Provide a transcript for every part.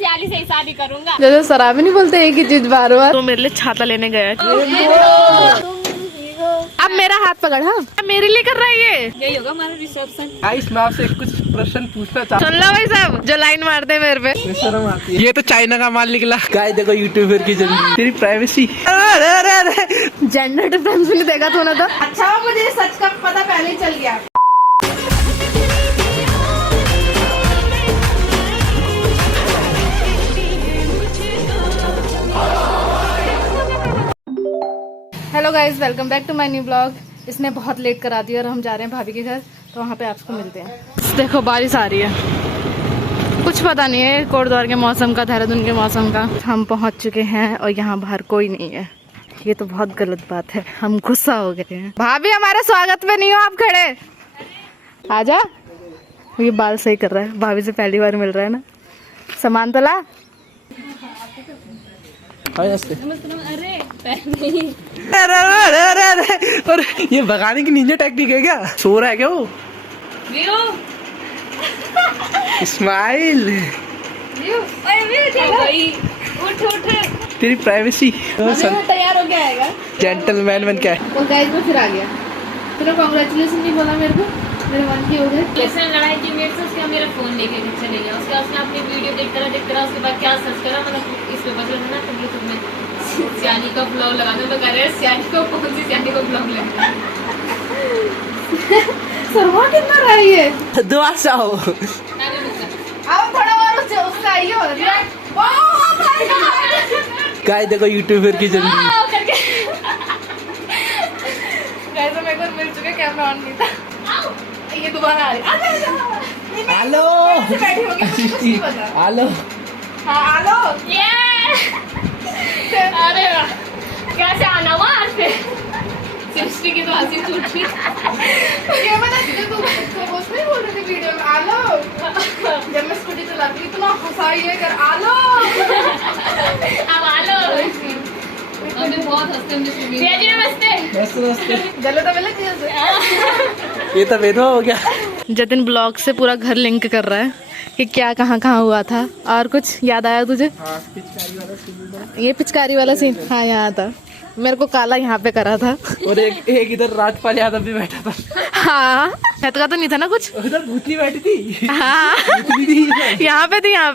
सियाली से ही शादी करूंगा। जैसे शराबी नहीं बोलते एक ही चीज बार बार। तो मेरे लिए छाता लेने गया। अब मेरा हाथ पकड़। हाँ मेरे लिए कर रहा है ये। यही होगा हमारा रिसेप्शन। गाइस मैं आपसे कुछ प्रश्न पूछना चाहता सुन लो भाई साहब जो लाइन मारते हैं मेरे पे। शर्म आती है। ये तो चाइना का माल निकला। गाइस देखो यूट्यूबर की जिंदगी, तेरी प्राइवेसी। जेंडर डिफरेंस भी नहीं देखा तूने तो। अच्छा मुझे सच का पता पहले ही चल गया। Hello guys welcome back to my new blog. इसने बहुत लेट करा दिया और हम जा रहे हैं भाभी के घर, तो वहाँ पे आपको मिलते हैं। देखो बारिश आ रही है, कुछ पता नहीं है कोटद्वार के मौसम का, देहरादून के मौसम का। हम पहुँच चुके हैं और यहाँ बाहर कोई नहीं है। ये तो बहुत गलत बात है, हम गुस्सा हो गए हैं। भाभी हमारे स्वागत में नहीं हो आप खड़े, आजा। ये बाल सही कर रहा है, भाभी से पहली बार मिल रहा है ना। सामान तो ला। और ये भगाने की निंजा टेक्निक है क्या? सो रहा है क्या वो? स्माइल। उठ उठ। तेरी प्राइवेसी। तैयार हो गया आएगा जेंटलमैन बन क्या है? और गाइस में फिर आ गया। चलो कांग्रेचुलेशन नहीं बोला मेरे को, मेरे मन की हो गए। जैसे लड़ाई की मेरे से उसका मेरा फोन लेके चले गया। उसके बाद उसने अपनी वीडियो देखता रहा। उसके बाद क्या सर्च करा, मतलब इस पे बचल ना तो यूट्यूब में सियानी का ब्लॉग लगाने तो कह रहे हैं सियानी को, कौन सी सियानी को ब्लॉग लगा। शर्मा कितना रही है। दुआ चाहो। अब थोड़ा और उससे आइए। गाइस देखो यूट्यूबर की जिंदगी। गाइस मेरे को मिल चुके, कैमरा ऑन नहीं था। ये दोबारा आ रही। हेलो बैठी होगी हेलो। हाँ हेलो। अरे कैसे आना हुआ आज से? सृष्टि की तो हंसी छूट गई। ये बता तू उसमें ही बोल रही थी वीडियो में आलो। जब मैं स्कूटी चलाती इतना हंसाई है कर आलो। अब आलो। अभी बहुत हंसते हैं। जी नमस्ते। गले तो मिले चीज़। ये तो वेदवा हो गया। जतिन ब्लॉग से पूरा घर लिंक कर रहा है कि क्या कहाँ हुआ था। और कुछ याद आया तुझे? ये पिचकारी वाला सीन। हाँ यहाँ था, मेरे को काला यहाँ पे करा था। और एक इधर राजपाल यादव भी बैठा था। हाँ हेत का तो नहीं था ना कुछ। उधर भूतनी बैठी थी। हाँ यहाँ पे थी, यहाँ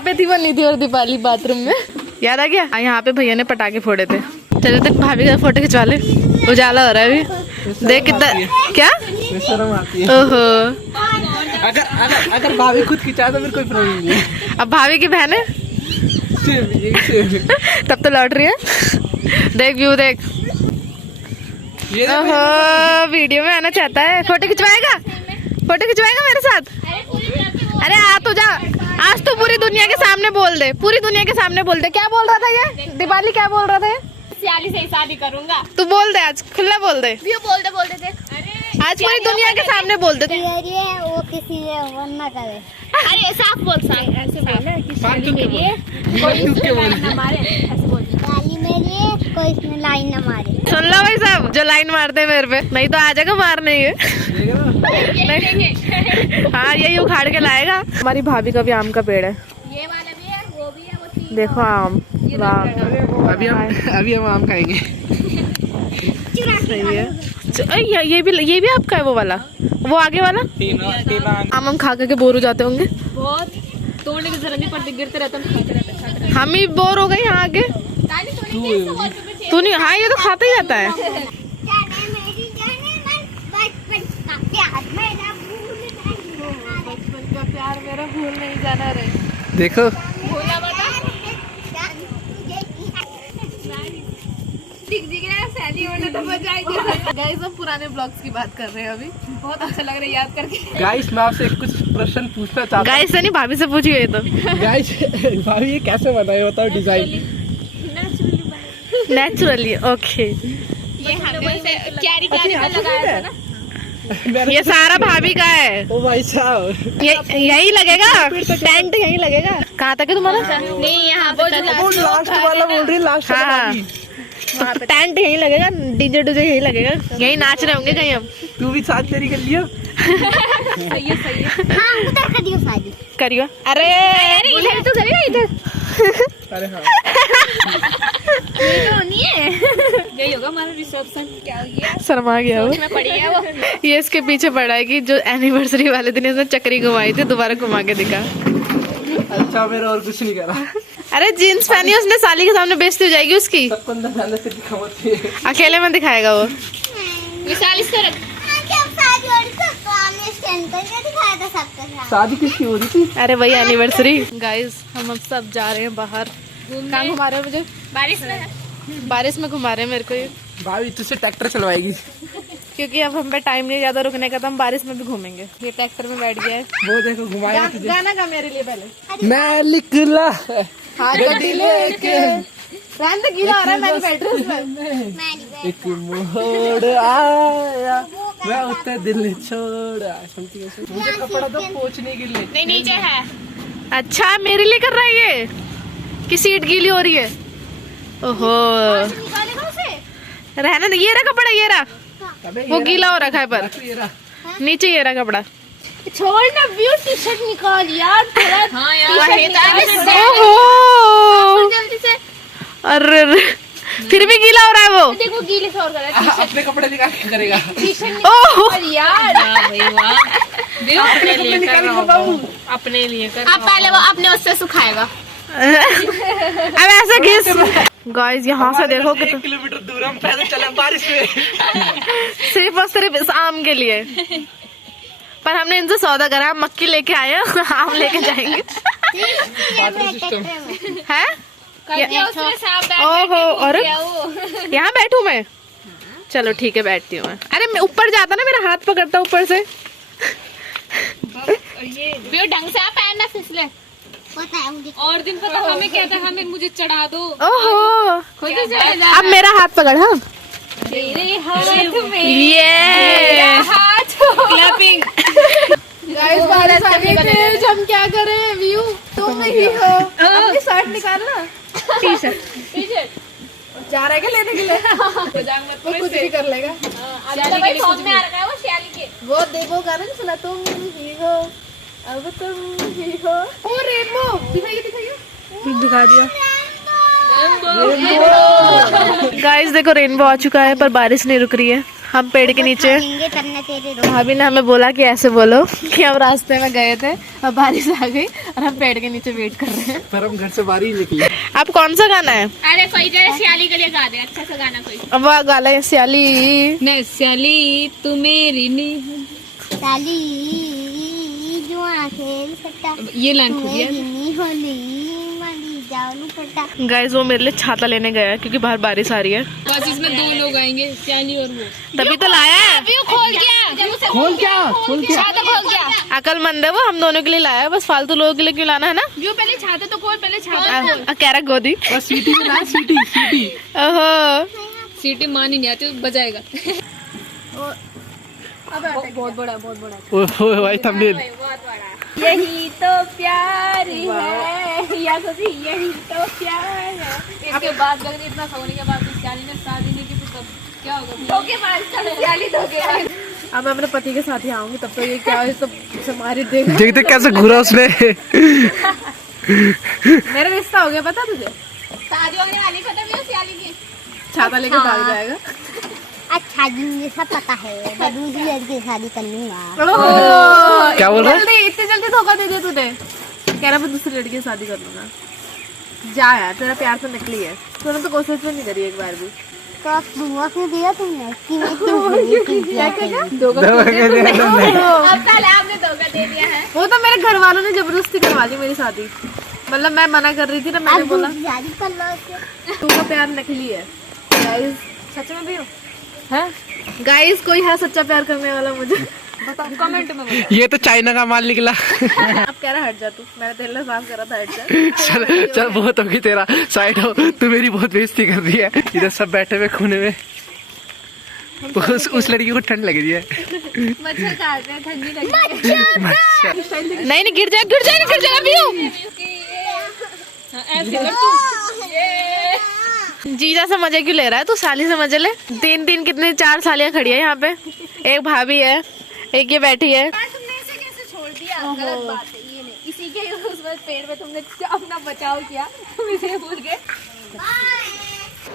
पे थी वो निधि और दीपाली बाथरूम में। याद आ गया? यहाँ पे भैया ने पटाखे फोड़े थे। चलो तक भाभी का फोटो खिंचवा ले, उजाला हो रहा है अभी। देख कितना क्या शर्म आती है। ओहो अगर भाभी खुद खिंचा तो फिर कोई प्रॉब्लम नहीं है। अब भाभी की बहन है तब तो लौट रही है। देख व्यू देख। ओहो वीडियो में आना चाहता है। फोटो खिंचवाएगा मेरे साथ? अरे आ तो जा, आज तो पूरी दुनिया के सामने बोल दे, क्या बोल रहा था ये? दिवाली क्या बोल रहा था ये? सियाली से ही शादी करूंगा। तू बोल दे, आज खुला बोल दे। बोल दे देख। अरे आज पूरी दुनिया के सामने बोल दे। वो किसी ना करे। अरे साफ बोल, ऐसे बोल कि सियाली मेरी है, कोई इसमें लाइन ना मारे। ऐसे बोल, गाली मेरी है, कोई इसमें लाइन ना मारे। सुन लो भाई साहब जो लाइन मारते हैं मेरे पे, नहीं तो आ जाएगा मारने ये। हाँ यही उखाड़ के लाएगा। हमारी भाभी का भी आम का पेड़ है। ये वाला भी है, वो भी है, वो तीन। देखो आम, अभी हम आम खाएंगे। सही है। ये भी आपका है वो वाला, वो आगे वाला। आम खा के बोर हो जाते होंगे। बहुत तोड़ने की जरूरत नहीं पड़ती, गिरते रहते हैं, खाते रहते हैं। हम ही बोर हो गए यहाँ आगे। तू नहीं? हाँ ये तो खाता ही रहता है। बचपन का प्यार मेरा भूल नहीं जाना रे। देखो गाइस हम पुराने ब्लॉग्स की बात कर रहे हैं अभी। बहुत अच्छा लग रहा है याद करके। गाइस मैं आपसे कुछ प्रश्न पूछना चाहता हूँ। गाइस से नहीं भाभी से पूछिए तो। गाइस भाभी ये कैसे बनाए बताओ? Design naturally. ओके ये हमने क्यारी में लगाया था ना। ये सारा भाभी का है। ओ भाई साहब यही लगेगा, टेंट यही लगेगा। कहाँ तक है तुम्हारा? नहीं यहाँ पे लास्ट वाला बोल रही है, लास्ट हाँ तो टेंट यही लगेगा, डीजे डूजे यही लगेगा, यही नाच रहे होंगे कहीं। अब तू भी साथ तेरी कर लियो। सही है। शादी करियो। अरे इधर तो करियो इधर। अरे हाँ ये तो नहीं है। यही होगा हमारा रिसेप्शन। क्या हो गया? शर्मा गया वो। मैं पड़ी है वो। ये इसके पीछे पड़ा है कि जो एनिवर्सरी वाले दिन इसने चक्री घुमाई थी दोबारा घुमा के दिखा। अच्छा मेरा और कुछ नहीं करा। अरे जीन्स पहनी है उसने, साली के सामने बेइज्जती हो जाएगी उसकी। सबको अंदर से दिखावती है। अकेले में दिखाएगा वो। विशाल इसको रख। शादी किसकी हो रही थी? अरे वही एनिवर्सरी। गाइस हम अब सब जा रहे हैं बाहर। कहाँ घुमा रहे हो मुझे? बारिश में। बारिश में घुमा रहे हैं मेरे को ये, भाभी तुझसे ट्रैक्टर चलवाएगी। क्योंकि अब हम पे टाइम नहीं ज्यादा रुकने का, तो हम बारिश में भी घूमेंगे। ये ट्रैक्टर में बैठ गया है। वो देखो घुमाएगा तुझे। गाना गा मेरे लिए पहले। मैं निकला हाँ गड्डी लेके फैन तो गीला हो रहा है, मैं बैठ रही हूँ उसमें। एक मोड़ आया मैं उतना दिल छोड़ा। मुझे कपड़ा तो पोंछने के लिए। नहीं नीचे है। अच्छा मेरे लिए कर रहा है ये कि सीट गीली हो रही है। ओहो निकालेगा उसे। रहने दे, ये रहा कपड़ा, ये रहा अबे वो गीला हो रखा है पर ये रहा। नीचे ये रहा कपड़ा। छोड़ ना व्यू टी शर्ट निकाल यार थोड़ा। हाँ यार। ओहो जल्दी से। अरे फिर भी गीला हो रहा है वो। देखो गीले से और कर रहा है। अपने कपड़े निकाल के करेगा। ओहो यार। वाह भाई वाह। अपने लिए कर रहा हूँ। अपने लिए कर। अब पहले वो अपने उससे सुखाएगा। अब ऐसे घिस। गाइस यहाँ से देखो कि 1 किलोमीटर दूर हम पैदल चले बारिश में। सिर्फ और सिर्फ इस आम के लिए। पर हमने इनसे सौदा करा, हम मक्की लेके आए हैं, आम लेके जाएंगे। है ओहो और यहाँ बैठूं मैं? चलो ठीक है बैठती हूँ मैं। अरे मैं ऊपर जाता ना मेरा हाथ पकड़ता ऊपर से। ये ढंग से आप पैर ना फिसले। पता है मुझे। और दिन पता हमें क्या था, हमें मुझे चढ़ा दो। ओहो खुद ही चढ़ा जा। अब मेरा हाथ पकड़। हाँ तेरे हाथ में ये हाथ क्लैपिंग। गाइस बारिश आ गई थी, हम क्या करें? व्यू तुम ही हो। अपनी शर्ट निकाल ना। टी शर्ट जा रहा है क्या लेने के लिए? वो कुछ भी कर लेगा। वो देखो गाना नहीं सुना, तुम ही हो अब तुम ही हो। ओ रेनबो दिखाइए दिखाइए। दिखा दिया। गाइस देखो रेनबो आ चुका है पर बारिश नहीं रुक रही है। हम पेड़ के नीचे। भाभी ने हमें बोला कि ऐसे बोलो कि हम रास्ते में गए थे, अब बारिश आ गई और हम पेड़ के नीचे वेट कर रहे हैं। पर हम घर से बाहर ही निकले। अब कौन सा गाना है? अरे कोई जरा सियाली के लिए गा दे, अच्छा सा गाना कोई। अब वह गाना है सियाली। नहीं सियाली तू मेरी नहीं। साली जुआ खेल सकता ये लाइन होली माली जाओ पटा। गाइस वो मेरे लिए छाता लेने गया है क्योंकि बाहर बारिश आ रही है। बस इसमें 2 लोग आएंगे, सियाली और वो। तभी तो लाया है। खोल क्या? खोल क्या? छाता खोल क्या? अकलमंद है वो, हम दोनों के लिए लाया है, बस फालतू लोगों के लिए क्यों लाना है ना? व्यू पहले छाता तो खोल, पहले छाता। कह रहा गोदी। बस सीटी में ना सीटी। ओहो सीटी मान ही नहीं आती, बजाएगा। बहुत बड़ा ओह भाई थंबनेल। यही तो प्यार है या सोची, यही तो प्यार है। इसके बाद अगर इतना सोने के बाद सियाली ने शादी नहीं की तो तब क्या होगा? धोखेबाज सियाली धोखेबाज। अब मैं अपने पति के साथ ही आऊंगी, तब तो ये क्या है सब हमारी देख। देखते कैसे घूरा उसने। मेरा रिश्ता हो गया पता तुझे? शादी होने वाली खत्म है सियाली की। छाता लेके भाग जाएगा। अच्छा जी मुझे सब पता है, मैं दूसरी लड़की से शादी कर लूंगा। क्या बोल रहा है? जल्दी इतनी जल्दी धोखा दे दिया तूने। कह रहा मैं दूसरी लड़की से शादी कर लूंगा। जा यार तेरा प्यार तो निकली है, तूने तो कोशिश भी नहीं करी एक बार भी। तो धुआं क्यों दिया तुमने कि मैं क्यों धोखा अब पहले आपने धोखा दे दिया है। वो तो मेरे घर वालों ने जबरदस्ती करवा दी मेरी शादी। मतलब मैं मना कर रही थी ना, मैंने बोला शादी कर लो। तुमका प्यार नकली है। गाइस सच में भी हो है? गाइस कोई है सच्चा प्यार करने वाला मुझे बताओ कमेंट में बताओ। ये तो चाइना का माल निकला। अब कह रहा हट जा तू, मैंने तेरे लिए साफ करा था हट जा। चल बहुत हो गई तेरा, साइड हो। तू मेरी बहुत बेइज्जती कर रही है। इधर सब बैठे हुए खूने में। उस लड़की को ठंड लग रही है। मच्छर काट रहे हैं, ठंडी लग रही है। नहीं गिर जाएगा भी। ऐसे कर तू। जीजा से मजे क्यों ले रहा है तू? साली से मजे ले। 3 कितने 4 सालियां खड़ी है यहाँ पे। एक भाभी है, एक ये बैठी है। तुमने इसे कैसे छोड़ दिया? गलत बात है ये। ठीक है, उस वक्त पेड़ में तुमने अपना बचाव किया, तुम इसे भूल गए।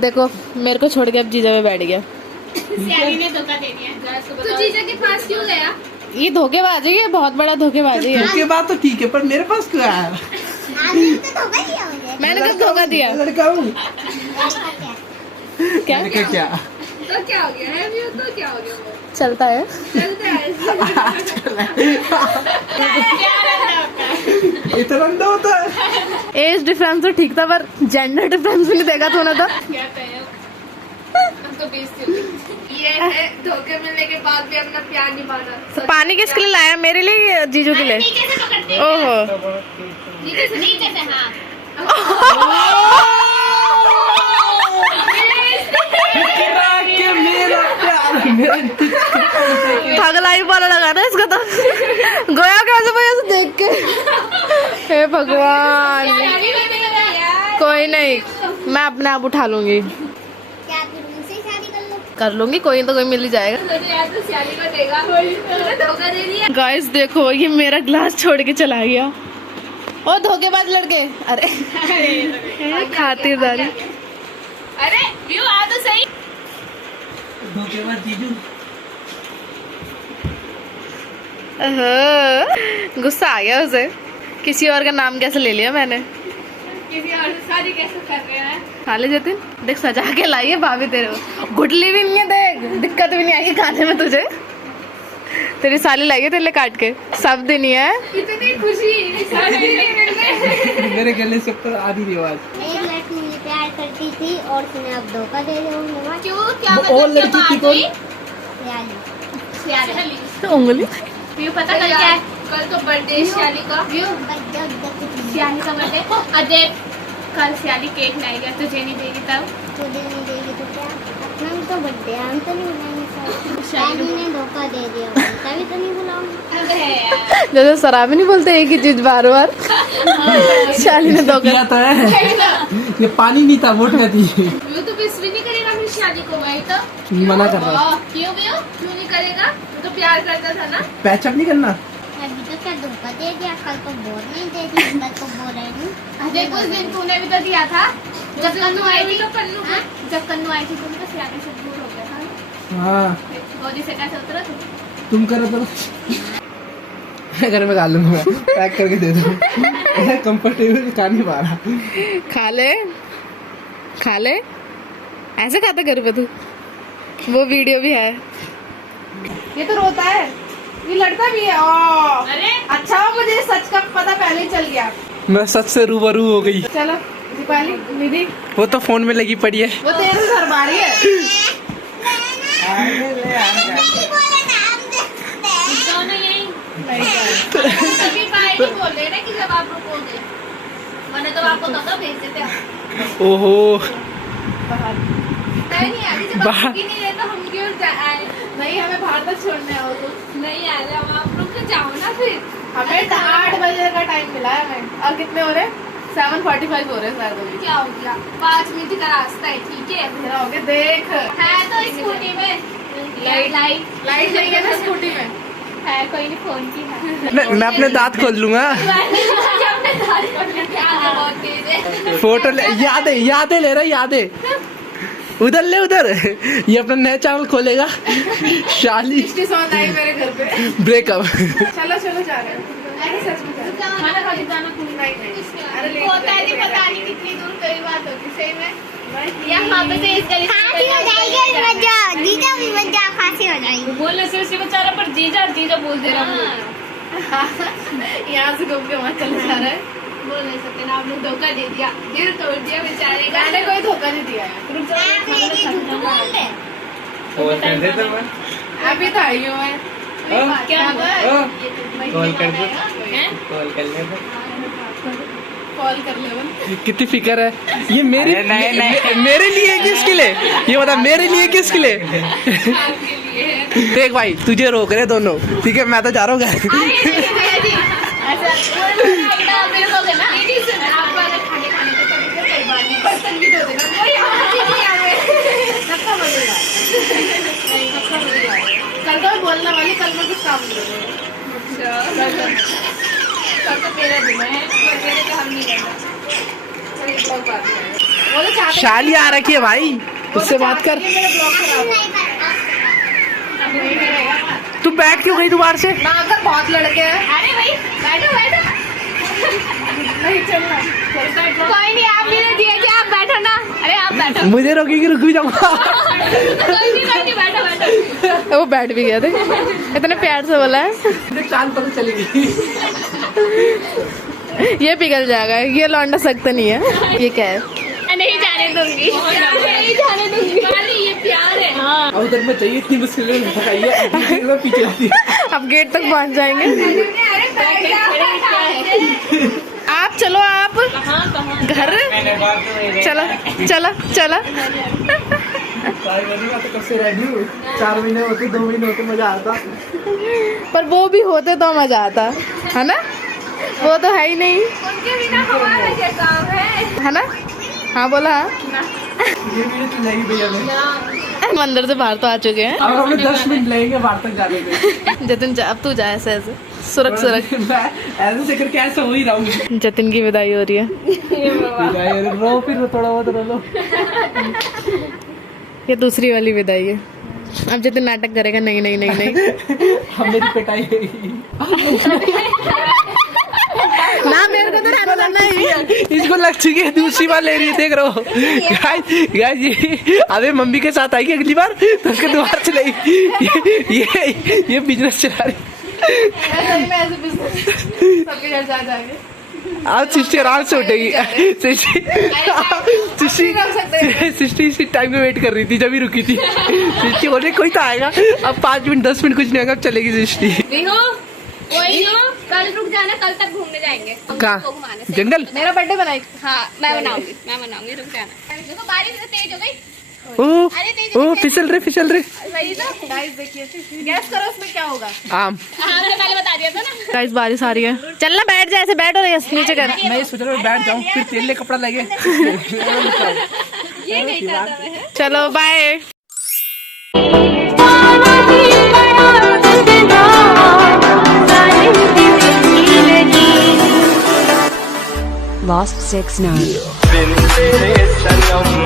देखो मेरे को छोड़ के अब जीजा में बैठ गया। सियानी ने धोखा दे दिया। तो जीजा के पास क्यों गया? ये धोखेबाजी है, बहुत बड़ा धोखेबाजी है। उसके बाद तो ठीक है, पर मेरे पास क्यों आया? आपने तो धोखा दिया मुझे। मैंने कब धोखा दिया? लड़का हूँ। क्या लड़का क्या? तो क्या हो गया है? तो क्या हो गया? वो चलता है। चलता है। इतना अंडा होता है। एज डिफरेंस तो ठीक था, पर जेंडर डिफरेंस भी नहीं देखा तूने तो। क्या कहे? हमको बेइज्जती होगी। ये है धोखे मिलने के बाद भी अपना प्यार निभाना। पानी किसके लिए लाया? मेरे लिए या जीजू के लिए? नीचे से पकड़ते हैं। ओहो। नीचे से हाँ। कि मेरा प्यार मेरा पगलाई वाला लगा था इसका तो। गोया कैसे भाई ऐसे देख के। हे भगवान। कोई नहीं, मैं अपने आप उठा लूंगी। क्या तुम उनसे शादी कर लो? कर लूंगी, कोई तो कोई मिल ही जाएगा। धोखा दे दिया। गाइस देखो, ये मेरा ग्लास छोड़ के चला गया। ओ धोखेबाज लड़के। अरे खातिरदारी। अरे व्यू आ तो सही। धोखेबाज जीजू। गुस्सा आ गया उसे। किसी और का नाम कैसे ले लिया मैंने। किसी और से शादी कैसे कर रहे हैं? खाले जतिन देख, सजा के लाई है भाभी तेरे को। गुटली भी नहीं है, देख दिक्कत भी नहीं आएगी खाने में तुझे। तेरी साली लाई है तेरे लिए काट के, सब दिन ही है। इतनी खुशी शादी नहीं मिल गई। मेरे गले से ऊपर आधी थी आवाज। एक लड़की मुझे प्यार करती थी और उसने अब धोखा दे दिया होंगे। क्यों? क्या वो और मतलब? लड़की थी कौन? यानी उंगली व्यू पता कल क्या है? कल तो बर्थडे है श्याली का। व्यू श्याली का बर्थडे। अजय कल श्याली केक लाएगा, तुझे नहीं देगी तब? तुझे नहीं देगी तो क्या? अपना भी तो बर्थडे है, हम तो नहीं बुलाएंगे सर। शादी ने धोखा दे दिया, तभी तो नहीं बुलाऊंगा। अबे यार। जैसे शराबी नहीं बोलते एक ही चीज बार बार। शाली ने धोखा किया तो है। ये पानी नहीं था, वोट थी। व्यू तो विश भी नहीं करेगा फिर श्याली को, भाई तो मना कर रहा है। क्यों व्यू? क्यों नहीं करेगा? वो तो प्यार करता था ना। पैचअप नहीं करना। अभी तो क्या धोखा दे दिया, कल तो बोल नहीं दे दी, कल तो बोल रही हूँ। अजय कुछ दिन तूने भी तो दिया था जब कन्नू आई थी। जब कन्नू आई थी तुम तो श्याली से दूर हो गया था। हाँ गोदी से कैसे उतरा तू? तुम करो तो घर में खा लूंगा, पैक करके दे दो। कंफर्टेबल खा नहीं पा रहा। खा ले ऐसे खाता घर पे तू। वो वीडियो भी है। ये तो रोता है, ये लड़का भी है। अरे अच्छा मुझे सच का पता पहले ही चल गया। मैं सच से रूबरू हो गई। चलो दीपाली निधि, वो तो फोन में लगी पड़ी है। वो तेरे घर बारी है। दोनों यही कभी बाय नहीं बोल रहे ना कि जब आप प्रपोज है, मैंने तो आपको तब भेज देते। ओहो नहीं आगे जब बाहर- आप नहीं रहे तो हम क्यों आए? नहीं हमें बाहर तक छोड़ने हो तो। नहीं आ रहे हम, आप लोग तो जाओ ना फिर। हमें 8 बजे का टाइम मिला है हमें, और कितने हो रहे? 7:45 हो रहे हैं शायद अभी। क्या हो गया? 5 मिनट का रास्ता है, ठीक है। मेरा हो गया, देख है तो स्कूटी में लाइट लाइट नहीं है ना स्कूटी में। है, कोई नहीं फोन की है। मैं अपने दांत खोल लूंगा। अपने दांत खोलने के आगे बहुत तेज है। फोटो यादें ले रहा, यादें उधर ले उधर। ये अपना नया चैनल खोलेगा, शाली इसकी सॉन्ग आई मेरे घर पे। ब्रेकअप। चलो चलो जा रहे हैं। अरे सच में जा रहे हैं। खाना खा के जाना खुल नहीं नहीं। अरे लेट होता है, पता नहीं कितनी दूर कई बात होगी सही में। यहाँ पे से इसका खांसी हो जाएगी, मत जाओ जीजा भी मत जाओ, खांसी हो जाएगी। बोलने से उसी बेचारा पर जीजा जीजा बोल दे रहा हूँ। यहाँ से घूम के वहाँ चले जा रहा है। बोल नहीं सकते ना, आपने धोखा दे दिया, दिल तोड़ दिया बेचारे का। मैंने कोई धोखा नहीं दिया है। रुक जाओ, आप ये झूठ बोल रहे। अभी तो आई हूँ मैं। क्या कॉल कर दो, कॉल कर ले। कॉल कर ले। कितनी फिक्र है ये मेरी। मेरे लिए किसके लिए ये बता, मेरे लिए किसके लिए? देख भाई तुझे रोक रहे दोनों, ठीक है मैं तो जा रहा हूँ घर। कल तो मैं बोलने वाली, कल मैं कुछ काम नहीं कल तो मेरा वो तो चाहते शाली आ रखी है भाई, उससे बात कर। तू बैठ क्यों गई दोबारा से? ना अगर बहुत लड़के हैं। अरे भाई बैठो बैठो। नहीं चलना। कोई नहीं, आप भी दिए कि आप बैठो ना। अरे आप बैठो। मुझे रोकेगी, रुक भी जाऊंगा। कोई नहीं बैठो बैठो। वो बैठ भी गए थे, इतने प्यार से बोला है। चांद पता चलेगी। ये पिघल जाएगा, ये लौंडा सख्त नहीं है। ये क्या है? मैं नहीं जाने दूंगी, नहीं जाने दूंगी। ये प्यार है। हाँ। अब उधर में चाहिए, इतनी मुश्किल से भगाइए, पीछे रहती है। अब गेट तक पहुंच जाएंगे। आप चलो, आप घर चलो चलो चलो। तो कब से रेडी हूँ? 4 महीने होते, 2 महीने होते, मजा आता। पर वो भी होते तो मजा आता है ना, वो तो है ही नहीं। उनके बिना हमारा क्या काम है ना? हाँ बोला। ये वीडियो चलेगी भैया में। मंदिर से बाहर तो आ चुके हैं। अब हमें 10 मिनट लगेंगे बाहर तक जाने में। जतिन अब तू जा, ऐसे ऐसे सुरक सुरक। मैं ऐसे से करके ऐसे हो ही रहा हूँ। जतिन की विदाई हो रही है। रो फिर थोड़ा बहुत रो लो। ये दूसरी वाली विदाई है। अब जतिन नाटक करेगा, नहीं नहीं नहीं नहीं। हम मेरी पिटाई ना मेरे को तो रहना नहीं। इसको लग चुकी है, दूसरी बार ले रही है, देख रहे हो गाइस। गाइस ये अबे मम्मी के साथ आएगी अगली बार तो उसके दोबारा चलेगी। ये बिजनेस चला रही। सबके घर जा जाएंगे। आज सिस्टी आराम से उठेगी। सिस्टी इसी टाइम पे वेट कर रही थी जब ही रुकी थी। सिस्टी बोले कोई तो आएगा। अब 5 मिनट 10 मिनट कुछ नहीं होगा, अब चलेगी सिस्टी। वही नो, कल रुक जाना, कल तक घूमने जाएंगे। कहाँ? जंगल? मेरा बर्थडे बनाई। हाँ मैं बनाऊंगी, रुक जाना। देखो बारिश तो तेज हो गई। ओ फिसल रहे वही तो। गाइस देखिए, गैस करो उसमें क्या होगा। आम। हाँ मैंने पहले बता दिया था ना। गाइस बारिश आ रही है, चलना बैठ जा, ऐसे बैठ, और नीचे कर। मैं ये सोच रहा हूँ बैठ जाऊँ, फिर तेल ले कपड़ा लगे। ये नहीं चाहता मैं। चलो बाय। Lost 6 9. बिन तेरे सनम